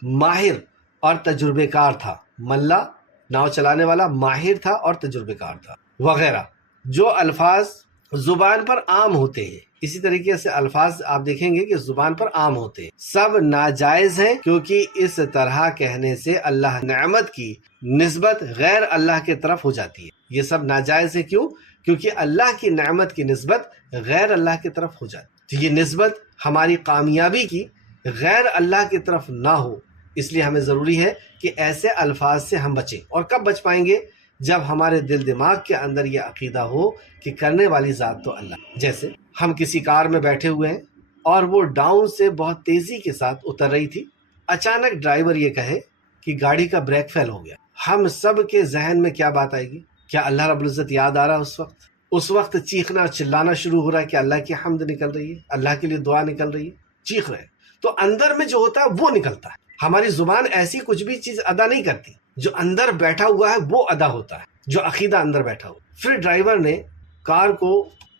ماہر اور تجربے کار تھا، ملا ناؤ چلانے والا ماہر تھا اور تجربے کار تھا وغیرہ، جو الفاظ زبان پر عام ہوتے ہیں۔ اسی طریقے سے الفاظ آپ دیکھیں گے کہ زبان پر عام ہوتے ہیں، سب ناجائز ہیں، کیونکہ اس طرح کہنے سے اللہ نعمت کی نسبت غیر اللہ کی طرف ہو جاتی ہے۔ یہ سب ناجائز ہے، کیوں؟ کیونکہ اللہ کی نعمت کی نسبت غیر اللہ کی طرف ہو جاتی ہے۔ تو یہ نسبت ہماری کامیابی کی غیر اللہ کی طرف نہ ہو، اس لیے ہمیں ضروری ہے کہ ایسے الفاظ سے ہم بچیں۔ اور کب بچ پائیں گے؟ جب ہمارے دل دماغ کے اندر یہ عقیدہ ہو کہ کرنے والی ذات تو اللہ۔ جیسے ہم کسی کار میں بیٹھے ہوئے ہیں اور وہ ڈاؤن سے بہت تیزی کے ساتھ اتر رہی تھی، اچانک ڈرائیور یہ کہے کہ گاڑی کا بریک فیل ہو گیا، ہم سب کے ذہن میں کیا بات آئے گی؟ کیا اللہ رب العزت یاد آ رہا ہے؟ اس وقت چیخنا چلانا شروع ہو رہا ہے کہ اللہ کی حمد نکل رہی ہے، اللہ کے لیے دعا نکل رہی ہے، چیخ رہے ہیں۔ تو اندر میں جو ہوتا ہے وہ نکلتا ہے۔ ہماری زبان ایسی کچھ بھی چیز ادا نہیں کرتی، جو اندر بیٹھا ہوا ہے وہ ادا ہوتا ہے، جو عقیدہ اندر بیٹھا ہوا۔ پھر ڈرائیور نے کار کو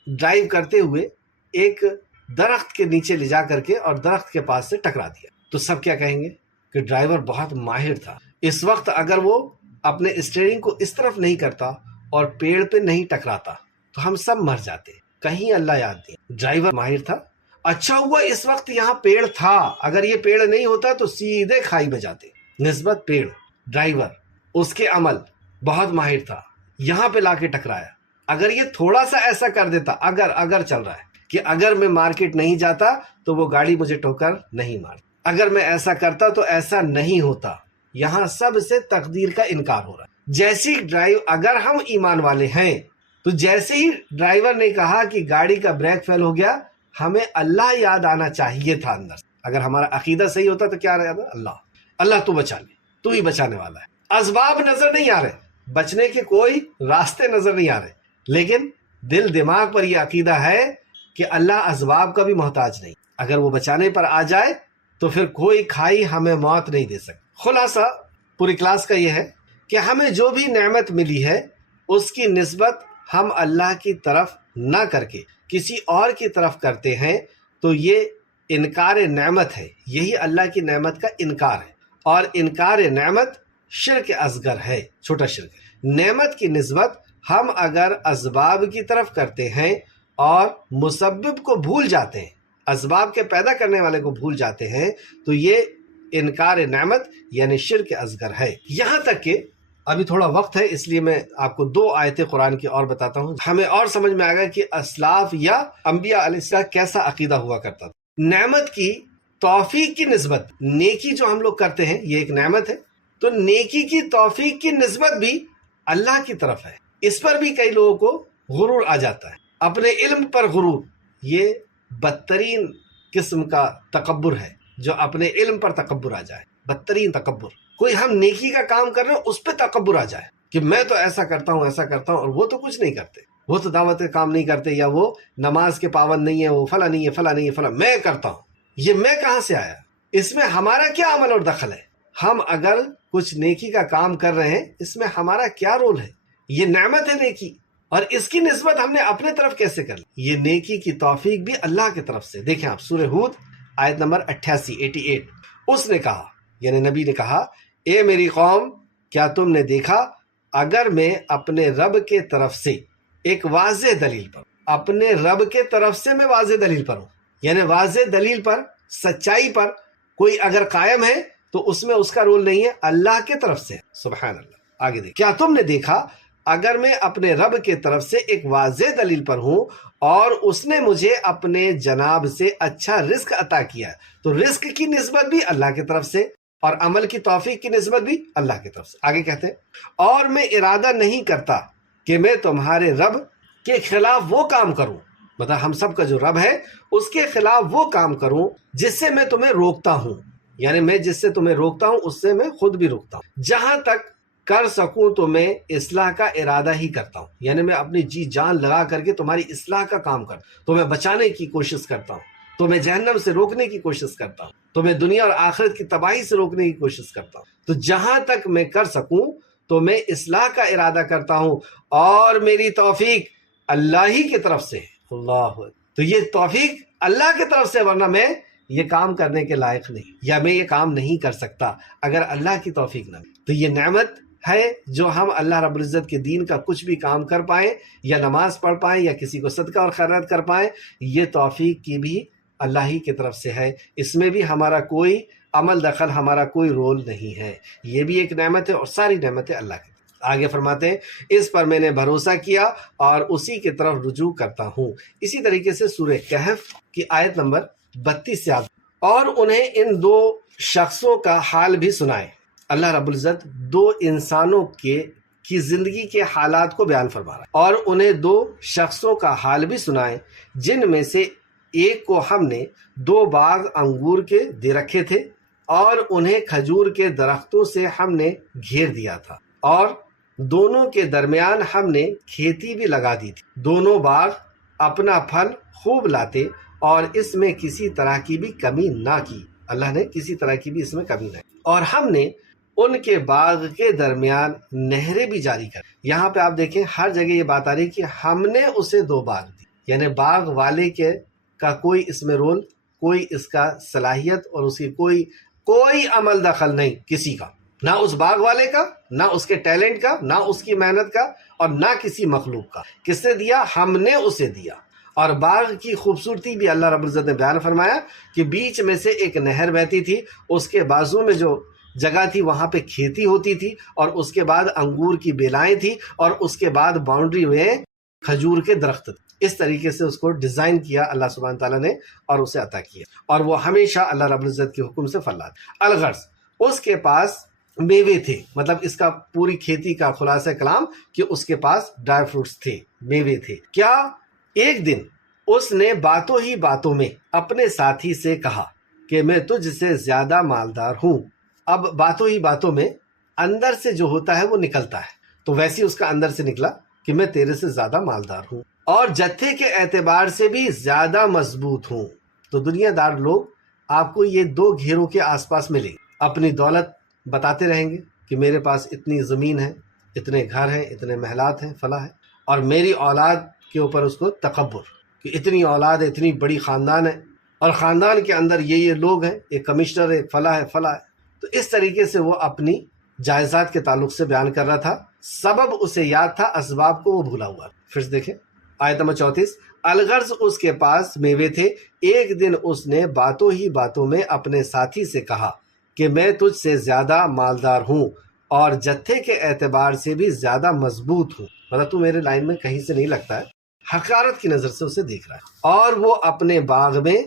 ڈرائیو کرتے ہوئے ایک درخت کے نیچے لے جا کر کے اور درخت کے پاس سے ٹکرا دیا، تو سب کیا کہیں گے کہ ڈرائیور بہت ماہر تھا۔ اس وقت اگر وہ اپنے اسٹیئرنگ کو اس طرف نہیں کرتا اور پیڑ پہ نہیں ٹکراتا تو ہم سب مر جاتے۔ کہیں اللہ یاد نہیں، ڈرائیور ماہر تھا، اچھا ہوا اس وقت یہاں پیڑ تھا، اگر یہ پیڑ نہیں ہوتا تو سیدھے کھائی میں جاتے۔ نسبت پیڑ، ڈرائیور، اس کے عمل بہت ماہر تھا، یہاں پہ لا کے ٹکرایا۔ اگر یہ تھوڑا سا ایسا کر دیتا، اگر چل رہا ہے کہ اگر میں مارکیٹ نہیں جاتا تو وہ گاڑی مجھے ٹوکر نہیں مارتی، اگر میں ایسا کرتا تو ایسا نہیں ہوتا۔ یہاں سب سے تقدیر کا انکار ہو رہا ہے۔ جیسی ڈرائیو، اگر ہم ایمان والے ہیں تو جیسے ہی ڈرائیور نے کہا کہ گاڑی کا بریک فیل ہو گیا، ہمیں اللہ یاد آنا چاہیے تھا اندر سے۔ اگر ہمارا عقیدہ صحیح ہوتا تو کیا رہا؟ اللہ تو بچا لے، تو ہی بچانے والا ہے۔ اسباب نظر نہیں آ رہے، بچنے کے کوئی راستے نظر نہیں آ رہے، لیکن دل دماغ پر یہ عقیدہ ہے کہ اللہ اسباب کا بھی محتاج نہیں، اگر وہ بچانے پر آ جائے تو پھر کوئی کھائی ہمیں موت نہیں دے سکتی۔ خلاصہ پوری کلاس کا یہ ہے کہ ہمیں جو بھی نعمت ملی ہے اس کی نسبت ہم اللہ کی طرف نہ کر کے کسی اور کی طرف کرتے ہیں، تو یہ انکار نعمت ہے، یہی اللہ کی نعمت کا انکار ہے، اور انکار نعمت شرک اصغر ہے، چھوٹا شرک ہے۔ نعمت کی نسبت ہم اگر اسباب کی طرف کرتے ہیں اور مسبب کو بھول جاتے ہیں، اسباب کے پیدا کرنے والے کو بھول جاتے ہیں، تو یہ انکار نعمت یعنی شرک اصغر ہے۔ یہاں تک کہ ابھی تھوڑا وقت ہے، اس لیے میں آپ کو 2 آیتیں قرآن کی اور بتاتا ہوں، ہمیں اور سمجھ میں آئے گا کہ اسلاف یا انبیاء علیہ السلام کیسا عقیدہ ہوا کرتا تھا۔ نعمت کی توفیق کی نسبت، نیکی جو ہم لوگ کرتے ہیں یہ ایک نعمت ہے، تو نیکی کی توفیق کی نسبت بھی اللہ کی طرف ہے۔ اس پر بھی کئی لوگوں کو غرور آ جاتا ہے، اپنے علم پر غرور، یہ بدترین قسم کا تکبر ہے، جو اپنے علم پر تکبر آ جائے، بدترین تکبر۔ کوئی ہم نیکی کا کام کر رہے ہیں اس پہ تکبر آ جائے کہ میں تو ایسا کرتا ہوں ایسا کرتا ہوں، اور وہ تو کچھ نہیں کرتے، وہ تو دعوت کا کام نہیں کرتے، یا وہ نماز کے پابند نہیں ہے، وہ فلاں نہیں ہے، فلاں نہیں ہے، فلاں، میں کرتا ہوں۔ یہ میں کہاں سے آیا؟ اس میں ہمارا کیا عمل اور دخل ہے؟ ہم اگر کچھ نیکی کا کام کر رہے ہیں، اس میں ہمارا کیا رول ہے؟ یہ نعمت ہے نیکی، اور اس کی نسبت ہم نے اپنے طرف کیسے کر لی؟ یہ نیکی کی توفیق بھی اللہ کی طرف سے۔ دیکھیں آپ سورہ ہود آیت نمبر 88، اس نے کہا، یعنی نبی نے کہا، اے میری قوم، کیا تم نے دیکھا اگر میں اپنے رب کے طرف سے ایک واضح دلیل پر، اپنے رب کے طرف سے میں واضح دلیل پر ہوں، یعنی واضح دلیل پر، سچائی پر کوئی اگر قائم ہے تو اس میں اس کا رول نہیں ہے، اللہ کے طرف سے۔ سبحان اللہ۔ آگے دیکھ، کیا تم نے دیکھا اگر میں اپنے رب کے طرف سے ایک واضح دلیل پر ہوں اور اس نے مجھے اپنے جناب سے اچھا رزق عطا کیا ہے، تو رزق کی نسبت بھی اللہ کی طرف سے، اور عمل کی توفیق کی نسبت بھی اللہ کی طرف سے۔ آگے کہتے ہیں، اور میں ارادہ نہیں کرتا کہ میں تمہارے رب کے خلاف وہ کام کروں، مطلب ہم سب کا جو رب ہے اس کے خلاف وہ کام کروں جس سے میں تمہیں روکتا ہوں، یعنی میں جس سے تمہیں روکتا ہوں اس سے میں خود بھی روکتا ہوں۔ جہاں تک کر سکوں تو میں اصلاح کا ارادہ ہی کرتا ہوں، یعنی میں اپنی جی جان لگا کر کے تمہاری اصلاح کا کام کرتا ہوں، تمہیں بچانے کی کوشش کرتا ہوں، تمہیں جہنم سے روکنے کی کوشش کرتا ہوں، تمہیں دنیا اور آخرت کی تباہی سے روکنے کی کوشش کرتا ہوں۔ تو جہاں تک میں کر سکوں تو میں اصلاح کا ارادہ کرتا ہوں، اور میری توفیق اللہ ہی کی طرف سے۔ اللہ، تو یہ توفیق اللہ کی طرف سے، ورنہ میں یہ کام کرنے کے لائق نہیں، یا میں یہ کام نہیں کر سکتا اگر اللہ کی توفیق نہ ملے۔ تو یہ نعمت ہے جو ہم اللہ رب العزت کے دین کا کچھ بھی کام کر پائیں، یا نماز پڑھ پائیں، یا کسی کو صدقہ اور خیرات کر پائیں، یہ توفیق کی بھی اللہ ہی کی طرف سے ہے، اس میں بھی ہمارا کوئی عمل دخل، ہمارا کوئی رول نہیں ہے۔ یہ بھی ایک نعمت ہے، اور ساری نعمتیں اللہ کی۔ آگے فرماتے ہیں، اس پر میں نے بھروسہ کیا اور اسی کی طرف رجوع کرتا ہوں۔ اسی طریقے سے سورہ کہف کی آیت نمبر 32 سے آگے، اور انہیں ان 2 شخصوں کا حال بھی سنائے۔ اللہ رب العزت 2 انسانوں کی زندگی کے حالات کو بیان فرما رہا ہے، اور انہیں 2 شخصوں کا حال بھی سنائے، جن میں سے ایک کو ہم نے 2 باغ انگور کے دے رکھے تھے، اور انہیں کھجور کے درختوں سے ہم نے گھیر دیا تھا، اور دونوں کے درمیان ہم نے کھیتی بھی لگا دی تھی۔ دونوں باغ اپنا پھل خوب لاتے، اور اس میں کسی طرح کی بھی کمی نہ کی، اللہ نے کسی طرح کی بھی اس میں کمی نہ کی۔ اور ہم نے ان کے باغ کے درمیان نہریں بھی جاری کر۔ یہاں پہ آپ دیکھیں ہر جگہ یہ بات آ رہی کہ ہم نے اسے 2 باغ دی، یعنی باغ والے کا کوئی اس میں رول، کوئی اس کا صلاحیت اور اس کی کوئی عمل دخل نہیں کسی کا، نہ اس باغ والے کا، نہ اس کے ٹیلنٹ کا، نہ اس کی محنت کا، اور نہ کسی مخلوق کا۔ کس نے دیا؟ ہم نے اسے دیا۔ اور باغ کی خوبصورتی بھی اللہ رب العزت نے بیان فرمایا کہ بیچ میں سے ایک نہر بہتی تھی، اس کے بازو میں جو جگہ تھی وہاں پہ کھیتی ہوتی تھی، اور اس کے بعد انگور کی بیلائیں تھی، اور اس کے بعد باؤنڈری میں کھجور کے درخت تھے۔ اس طریقے سے اس کو ڈیزائن کیا اللہ سبحانہ تعالیٰ نے، اور اسے عطا کیا، اور وہ ہمیشہ اللہ رب العزت کے حکم سے پھل لاتا۔ الغرض اس کے پاس میوے تھے، مطلب اس کا پوری کھیتی کا خلاصہ کلام کہ اس کے پاس ڈرائی فروٹس تھے، میوے تھے۔ کیا ایک دن اس نے باتوں ہی باتوں میں اپنے ساتھی سے کہا کہ میں تجھ سے زیادہ مالدار ہوں۔ اب باتوں ہی باتوں میں اندر سے جو ہوتا ہے وہ نکلتا ہے، تو ویسے اس کا اندر سے نکلا کہ میں تیرے سے زیادہ مالدار ہوں، اور جتھے کے اعتبار سے بھی زیادہ مضبوط ہوں۔ تو دنیا دار لوگ آپ کو یہ 2 گھیروں کے آس پاس ملیں گے، اپنی دولت بتاتے رہیں گے کہ میرے پاس اتنی زمین ہے، اتنے گھر ہیں، اتنے محلات ہیں، فلاں ہے، اور میری اولاد کے اوپر اس کو تکبر کہ اتنی اولاد ہے، اتنی بڑی خاندان ہے، اور خاندان کے اندر یہ لوگ ہیں، ایک کمشنر ہے، فلاں ہے فلاں ہے. تو اس طریقے سے وہ اپنی جائزات کے تعلق سے بیان کر رہا تھا. سبب اسے یاد تھا، اسباب کو وہ بھولا ہوا. پھر دیکھیں آیت نمبر 34. الغرض اس کے پاس میوے تھے، ایک دن اس نے باتوں ہی باتوں میں اپنے ساتھی سے کہا کہ میں تجھ سے زیادہ مالدار ہوں اور جتھے کے اعتبار سے بھی زیادہ مضبوط ہوں. مطلب تو میرے لائن میں کہیں سے نہیں لگتا ہے. حقارت کی نظر سے اسے دیکھ رہا ہے. اور وہ اپنے باغ میں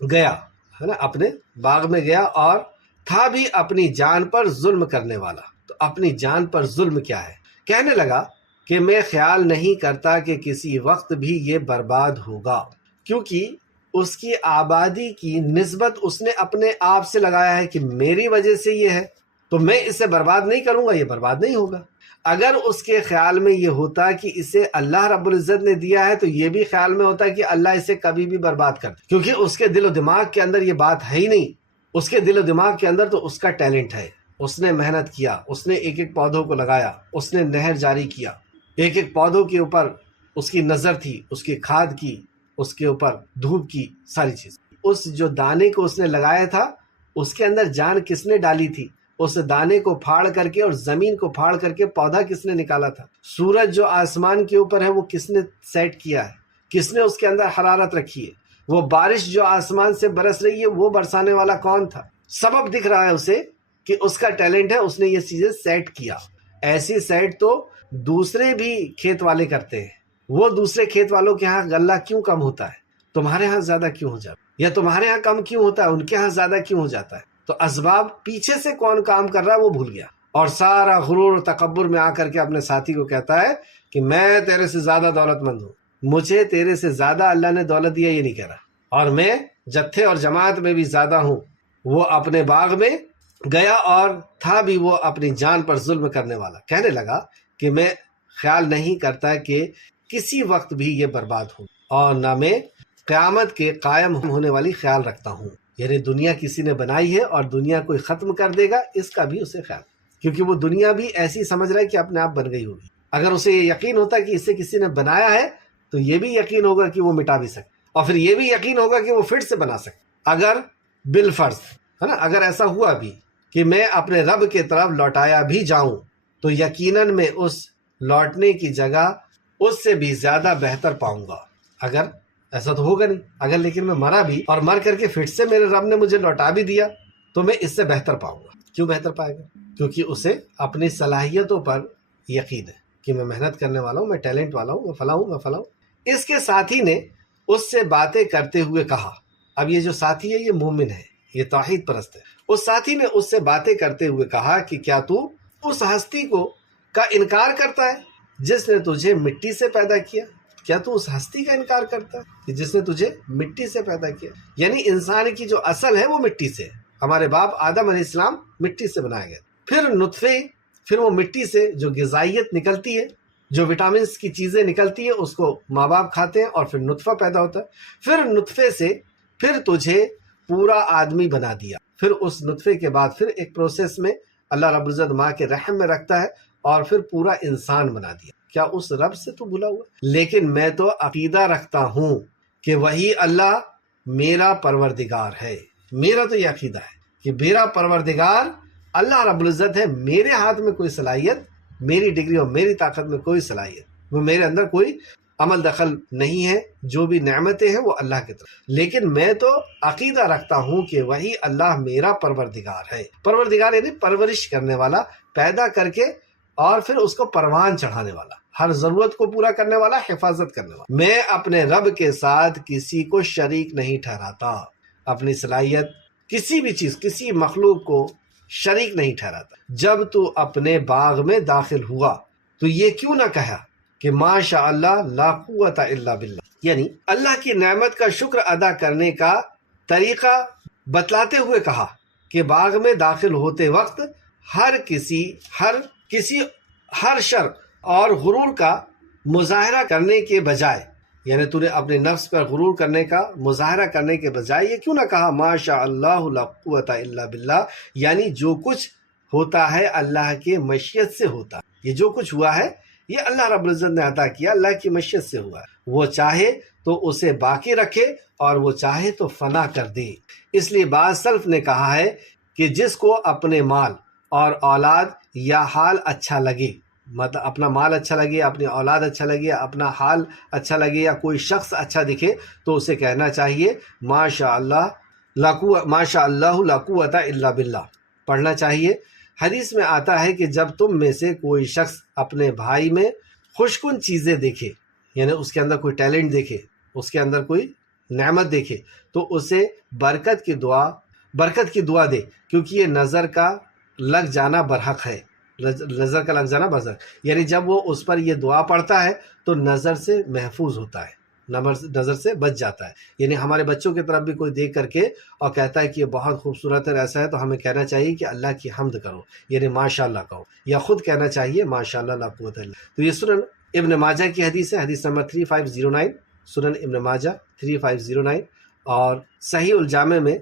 گیا، ہے نا، اپنے باغ میں گیا اور تھا بھی اپنی جان پر ظلم کرنے والا. تو اپنی جان پر ظلم کیا ہے؟ کہنے لگا کہ میں خیال نہیں کرتا کہ کسی وقت بھی یہ برباد ہوگا، کیونکہ اس کی آبادی کی نسبت اس نے اپنے آپ سے لگایا ہے کہ میری وجہ سے یہ ہے تو میں اسے برباد نہیں کروں گا، یہ برباد نہیں ہوگا. اگر اس کے خیال میں یہ ہوتا کہ اسے اللہ رب العزت نے دیا ہے تو یہ بھی خیال میں ہوتا کہ اللہ اسے کبھی بھی برباد کر دے، کیونکہ اس کے دل و دماغ کے اندر یہ بات ہے ہی نہیں. اس کے دل و دماغ کے اندر تو اس کا ٹیلنٹ ہے، اس نے محنت کیا، اس نے ایک ایک پودوں کو لگایا، اس نے نہر جاری کیا، ایک ایک پودوں کے اوپر اس کی نظر تھی، اس کی کھاد کی، اس کے اوپر دھوپ کی، ساری چیز. اس جو دانے کو اس نے لگایا تھا اس کے اندر جان کس نے ڈالی تھی؟ اس دانے کو پھاڑ کر کے اور زمین کو پھاڑ کر کے پودا کس نے نکالا تھا؟ سورج جو آسمان کے اوپر ہے وہ کس نے سیٹ کیا ہے؟ کس نے اس کے اندر حرارت رکھی ہے؟ وہ بارش جو آسمان سے برس رہی ہے وہ برسانے والا کون تھا؟ سبب دکھ رہا ہے اسے کہ اس کا ٹیلنٹ ہے، اس نے یہ چیزیں سیٹ کیا. ایسی سیٹ تو دوسرے بھی کھیت والے کرتے ہیں. وہ دوسرے کھیت والوں کے ہاں غلہ کیوں کم ہوتا ہے، تمہارے ہاں زیادہ کیوں ہو جاتا ہے؟ یا تمہارے ہاں کم کیوں ہوتا ہے، ان کے ہاں زیادہ کیوں ہو جاتا ہے؟ تو اسباب پیچھے سے کون کام کر رہا ہے وہ بھول گیا، اور سارا غرور و تکبر میں آ کر کے اپنے ساتھی کو کہتا ہے کہ میں تیرے سے زیادہ دولت مند ہوں، مجھے تیرے سے زیادہ اللہ نے دولت دیا، یہ نہیں کہہ رہا، اور میں جتھے اور جماعت میں بھی زیادہ ہوں. وہ اپنے باغ میں گیا اور تھا بھی وہ اپنی جان پر ظلم کرنے والا. کہنے لگا کہ میں خیال نہیں کرتا کہ کسی وقت بھی یہ برباد ہو، اور نہ میں قیامت کے قائم ہونے والی خیال رکھتا ہوں. یعنی دنیا کسی نے بنائی ہے اور دنیا کوئی ختم کر دے گا، اس کا بھی اسے خیال، کیونکہ وہ دنیا بھی ایسی سمجھ رہا ہے کہ اپنے آپ بن گئی ہوگی. اگر اسے یہ یقین ہوتا کہ اسے کسی نے بنایا ہے تو یہ بھی یقین ہوگا کہ وہ مٹا بھی سکے، اور پھر یہ بھی یقین ہوگا کہ وہ پھر سے بنا سکے. اگر بالفرض، ہے نا، اگر ایسا ہوا بھی کہ میں اپنے رب کے طرف لوٹایا بھی جاؤں تو یقیناً میں اس لوٹنے کی جگہ اس سے بھی زیادہ بہتر پاؤں گا. اگر ایسا تو ہوگا نہیں، اگر لیکن میں مرا بھی اور مر کر کے پھر سے میرے رب نے مجھے لوٹا بھی دیا تو میں اس سے بہتر پاؤں گا. کیوں بہتر پائے گا؟ کیونکہ اسے اپنی صلاحیتوں پر یقین ہے کہ میں محنت کرنے والا ہوں، میں ٹیلنٹ والا ہوں، میں فلاں ہوں، میں فلاں ہوں. اس کے ساتھی نے اس سے باتیں کرتے ہوئے کہا. اب یہ جو ساتھی ہے یہ مومن ہے، یہ توحید پرست ہے. اس ساتھی نے اس سے باتیں کرتے ہوئے کہا کہ کیا تو اس ہستی کو کا انکار کرتا ہے جس نے تجھے مٹی سے پیدا کیا؟ کیا تو اس ہستی کا انکار کرتا ہے کہ جس نے تجھے مٹی سے پیدا کیا؟ یعنی انسان کی جو اصل ہے وہ مٹی سے ہے. ہمارے باپ آدم علیہ السلام مٹی سے بنائے گئے، پھر نطفے، پھر وہ مٹی سے جو غذائیت نکلتی ہے، جو وٹامنس کی چیزیں نکلتی ہیں، اس کو ماں باپ کھاتے ہیں اور پھر نطفہ پیدا ہوتا ہے. پھر نطفے سے پھر تجھے پورا آدمی بنا دیا. پھر اس نطفے کے بعد پھر ایک پروسیس میں اللہ رب العزت ماں کے رحم میں رکھتا ہے اور پھر پورا انسان بنا دیا. کیا اس رب سے تو بھولا ہوا؟ لیکن میں تو عقیدہ رکھتا ہوں کہ وہی اللہ میرا پروردگار ہے. میرا تو یہ عقیدہ ہے کہ میرا پروردگار اللہ رب العزت ہے. میرے ہاتھ میں کوئی صلاحیت، میری ڈگری اور میری طاقت میں کوئی صلاحیت، وہ میرے اندر کوئی عمل دخل نہیں ہے. جو بھی نعمتیں ہیں وہ اللہ کی طرف، لیکن میں تو عقیدہ رکھتا ہوں کہ وہی اللہ میرا پروردگار ہے. پروردگار یعنی پرورش کرنے والا، پیدا کر کے اور پھر اس کو پروان چڑھانے والا، ہر ضرورت کو پورا کرنے والا، حفاظت کرنے والا. میں اپنے رب کے ساتھ کسی کو شریک نہیں ٹھہراتا. اپنی صلاحیت، کسی بھی چیز، کسی مخلوق کو شریک نہیں ٹھہراتا. جب تو اپنے باغ میں داخل ہوا تو یہ کیوں نہ کہا کہ ماشاء اللہ لا قوت الا باللہ، یعنی اللہ کی نعمت کا شکر ادا کرنے کا طریقہ بتلاتے ہوئے کہا کہ باغ میں داخل ہوتے وقت ہر شر اور غرور کا مظاہرہ کرنے کے بجائے، یعنی تو نے اپنے نفس پر غرور کرنے کا مظاہرہ کرنے کے بجائے یہ کیوں نہ کہا ماشاء اللہ لا قوت الا باللہ، یعنی جو کچھ ہوتا ہے اللہ کے مشیت سے ہوتا ہے. یہ جو کچھ ہوا ہے یہ اللہ رب العزت نے عطا کیا، اللہ کی مشیت سے ہوا ہے. وہ چاہے تو اسے باقی رکھے اور وہ چاہے تو فنا کر دے۔ اس لیے بعض سلف نے کہا ہے کہ جس کو اپنے مال اور اولاد یا حال اچھا لگے، مطلب اپنا مال اچھا لگے، اپنی اولاد اچھا لگے، اپنا حال اچھا لگے، یا کوئی شخص اچھا دکھے، تو اسے کہنا چاہیے ماشاء اللہ لا قوت الا باللہ، پڑھنا چاہیے۔ حدیث میں آتا ہے کہ جب تم میں سے کوئی شخص اپنے بھائی میں خوش کن چیزیں دیکھے، یعنی اس کے اندر کوئی ٹیلنٹ دیکھے، اس کے اندر کوئی نعمت دیکھے، تو اسے برکت کی دعا دے، کیونکہ یہ نظر کا لگ جانا برحق ہے، نظر کا لگ جانا برحق، یعنی جب وہ اس پر یہ دعا پڑھتا ہے تو نظر سے محفوظ ہوتا ہے، نظر سے بچ جاتا ہے۔ یعنی ہمارے بچوں کی طرف بھی کوئی دیکھ کر کے اور کہتا ہے کہ یہ بہت خوبصورت ہے، ایسا ہے، تو ہمیں کہنا چاہیے کہ اللہ کی حمد کرو، یعنی ماشاء اللہ کہو، یا خود کہنا چاہیے ماشاء اللہ لا قوت الا باللہ۔ تو یہ سنن ابن ماجہ کی حدیث ہے، حدیث نمبر 3509، سنن ابن ماجہ 3509، اور صحیح الجامع میں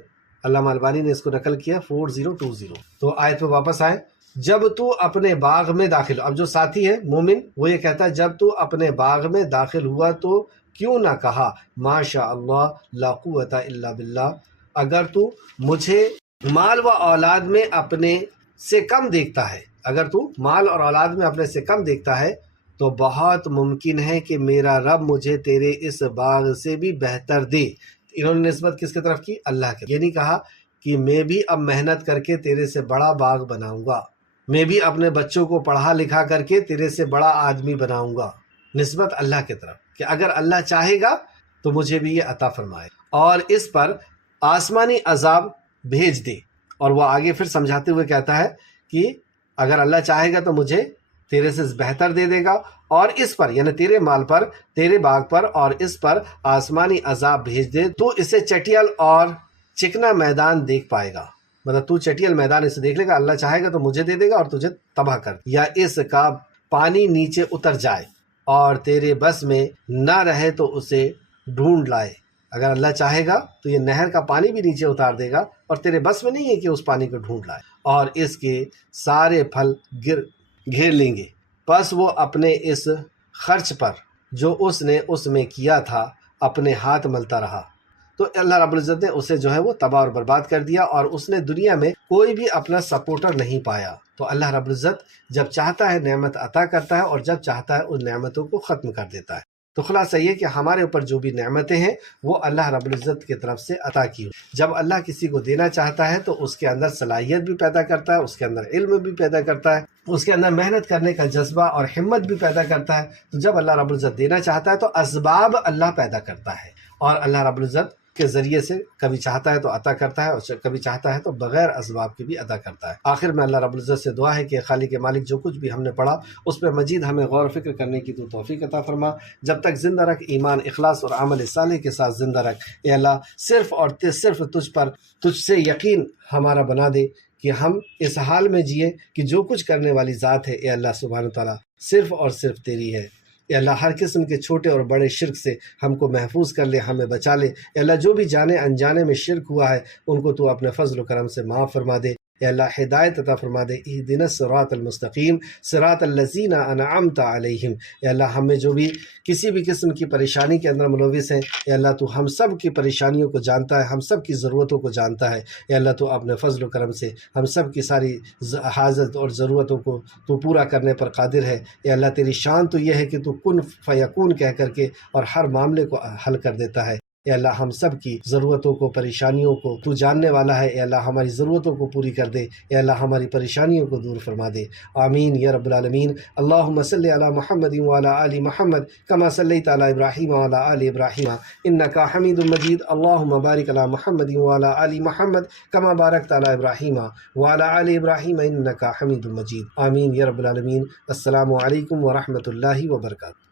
علامہ البانی نے اس کو نقل کیا 4020۔ تو آیت پہ واپس آئے، جب تو اپنے باغ میں داخل، اب جو ساتھی ہے مومن وہ یہ کہتا ہے جب تو اپنے باغ میں داخل ہوا تو کیوں نہ کہا ماشاء اللہ لا قوت الا باللہ۔ اگر تو مجھے مال و اولاد میں اپنے سے کم دیکھتا ہے، اگر تو مال اور اولاد میں اپنے سے کم دیکھتا ہے، تو بہت ممکن ہے کہ میرا رب مجھے تیرے اس باغ سے بھی بہتر دے۔ انہوں نے نسبت کس کی طرف کی؟ اللہ کے۔ یہ نہیں کہا کہ میں بھی اب محنت کر کے تیرے سے بڑا باغ بناؤں گا، میں بھی اپنے بچوں کو پڑھا لکھا کر کے تیرے سے بڑا آدمی بناؤں گا، نسبت اللہ کی طرف کہ اگر اللہ چاہے گا تو مجھے بھی یہ عطا فرمائے اور اس پر آسمانی عذاب بھیج دے۔ اور وہ آگے پھر سمجھاتے ہوئے کہتا ہے کہ اگر اللہ چاہے گا تو مجھے تیرے سے بہتر دے دے گا، اور اس پر یعنی تیرے مال پر، تیرے باغ پر اور اس پر آسمانی عذاب بھیج دے، تو اسے چٹیل اور چکنا میدان دیکھ پائے گا، مطلب تو چٹیل میدان اسے دیکھ لے گا، اللہ چاہے گا تو مجھے دے دے گا اور تجھے تباہ کر دے، یا اس کا پانی نیچے اتر جائے اور تیرے بس میں نہ رہے تو اسے ڈھونڈ لائے۔ اگر اللہ چاہے گا تو یہ نہر کا پانی بھی نیچے اتار دے گا اور تیرے بس میں نہیں ہے کہ اس پانی کو ڈھونڈ لائے، اور اس کے سارے پھل گھیر لیں گے، پس وہ اپنے اس خرچ پر جو اس نے اس میں کیا تھا اپنے ہاتھ ملتا رہا، تو اللہ رب العزت نے اسے جو ہے وہ تباہ اور برباد کر دیا، اور اس نے دنیا میں کوئی بھی اپنا سپورٹر نہیں پایا۔ تو اللہ رب العزت جب چاہتا ہے نعمت عطا کرتا ہے، اور جب چاہتا ہے ان نعمتوں کو ختم کر دیتا ہے۔ تو خلاصہ یہ کہ ہمارے اوپر جو بھی نعمتیں ہیں وہ اللہ رب العزت کی طرف سے عطا کی۔ جب اللہ کسی کو دینا چاہتا ہے تو اس کے اندر صلاحیت بھی پیدا کرتا ہے، اس کے اندر علم بھی پیدا کرتا ہے، اس کے اندر محنت کرنے کا جذبہ اور ہمت بھی پیدا کرتا ہے۔ تو جب اللہ رب العزت دینا چاہتا ہے تو اسباب اللہ پیدا کرتا ہے، اور اللہ رب العزت کے ذریعے سے کبھی چاہتا ہے تو عطا کرتا ہے، اور کبھی چاہتا ہے تو بغیر اسباب کے بھی عطا کرتا ہے۔ آخر میں اللہ رب العزت سے دعا ہے کہ خالق مالک جو کچھ بھی ہم نے پڑھا اس پہ مزید ہمیں غور و فکر کرنے کی تو توفیق عطا فرما، جب تک زندہ رکھ ایمان، اخلاص اور عمل صالح کے ساتھ زندہ رکھ۔ اے اللہ صرف اور صرف تجھ سے یقین ہمارا بنا دے کہ ہم اس حال میں جئیں کہ جو کچھ کرنے والی ذات ہے اے اللہ سبحانہ تعالیٰ صرف اور صرف تیری ہے۔ اے اللہ ہر قسم کے چھوٹے اور بڑے شرک سے ہم کو محفوظ کر لے، ہمیں بچا لے۔ اے اللہ جو بھی جانے انجانے میں شرک ہوا ہے ان کو تو اپنے فضل و کرم سے معاف فرما دے۔ اے اللہ ہدایت عطا فرما دے، اہدنا الصراط المستقیم صراط الذین انعمت علیہم۔ اے اللہ ہمیں جو بھی کسی بھی قسم کی پریشانی کے اندر ملوث ہیں، اے اللہ تو ہم سب کی پریشانیوں کو جانتا ہے، ہم سب کی ضرورتوں کو جانتا ہے۔ اے اللہ تو اپنے فضل و کرم سے ہم سب کی ساری حاجت اور ضرورتوں کو تو پورا کرنے پر قادر ہے۔ اے اللہ تیری شان تو یہ ہے کہ تو کن فیکون کہہ کر کے اور ہر معاملے کو حل کر دیتا ہے۔ اے اللہ ہم سب کی ضرورتوں کو، پریشانیوں کو تو جاننے والا ہے۔ اے اللہ ہماری ضرورتوں کو پوری کر دے، اے اللہ ہماری پریشانیوں کو دور فرما دے، آمین یا رب العالمین۔ اللہم صلی علی محمد وعلی آل محمد کما صلیت علی ابراہیم وعلی آل ابراہیم انک حمید مجید۔ اللہم بارک علی محمد وعلی آل محمد کما بارکت علی ابراہیم وعلی آل ابراہیم انک حمید مجید، آمین یا رب العالمین۔ السلام علیکم ورحمۃ اللہ وبرکاتہ۔